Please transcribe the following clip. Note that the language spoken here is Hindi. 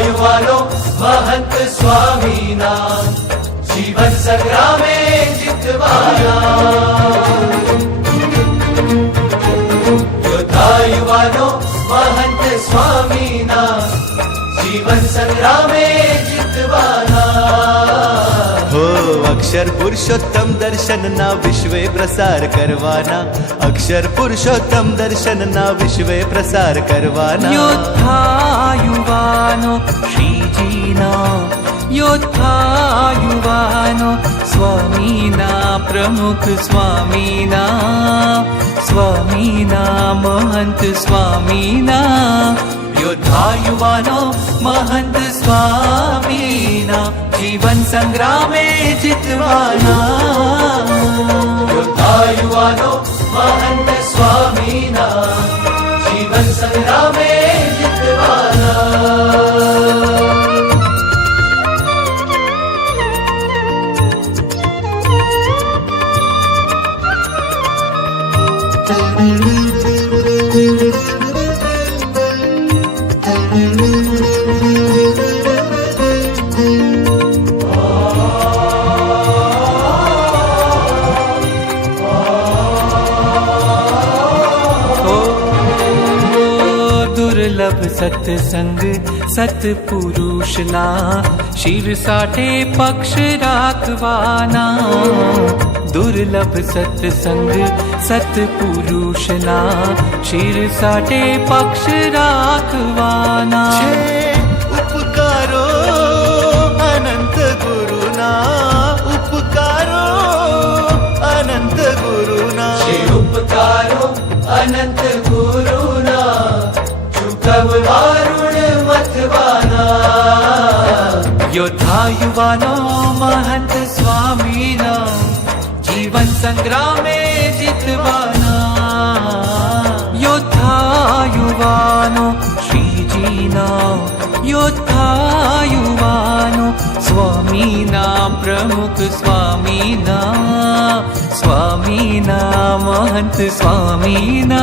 युवानो महंत स्वामीना जीवन संग्रामे जितवाना। योद्धा युवानो महंत स्वामीना जीवन संग्रामे जितवाना। हो अक्षर पुरुषोत्तम दर्शन ना विश्वे प्रसार करवाना। अक्षर पुरुषोत्तम दर्शन ना विश्वे प्रसार करवाना। योद्धा युवानो श्रीजीना, योद्धा युवानो स्वामीना प्रमुख स्वामीना, स्वामीना महंत स्वामीना। योद्धा युवानो महंत स्वामीना जीवन संग्रामे जितवाना। योद्धा युवानो महंत स्वामीना जीवन संग्रामे जितवाना। दुर्लभ सत्संग सत्पुरुषना शिर साठे पक्ष राखवाना। दुर्लभ सत्संग सत्पुरुषना शिर साठे पक्ष राखवाना। उपकारो अनंत गुरुना, उपकारो अनंत गुरुना। उपकारो अनंत गुरुना चुकववारुण मतवाना। योद्धा युवानो महंत स्वामीना जीवन संग्रामे जितवाना। योद्धा युवानो श्रीजीना, योद्धा युवानो स्वामीना प्रमुख स्वामीना, स्वामीना महंत स्वामीना।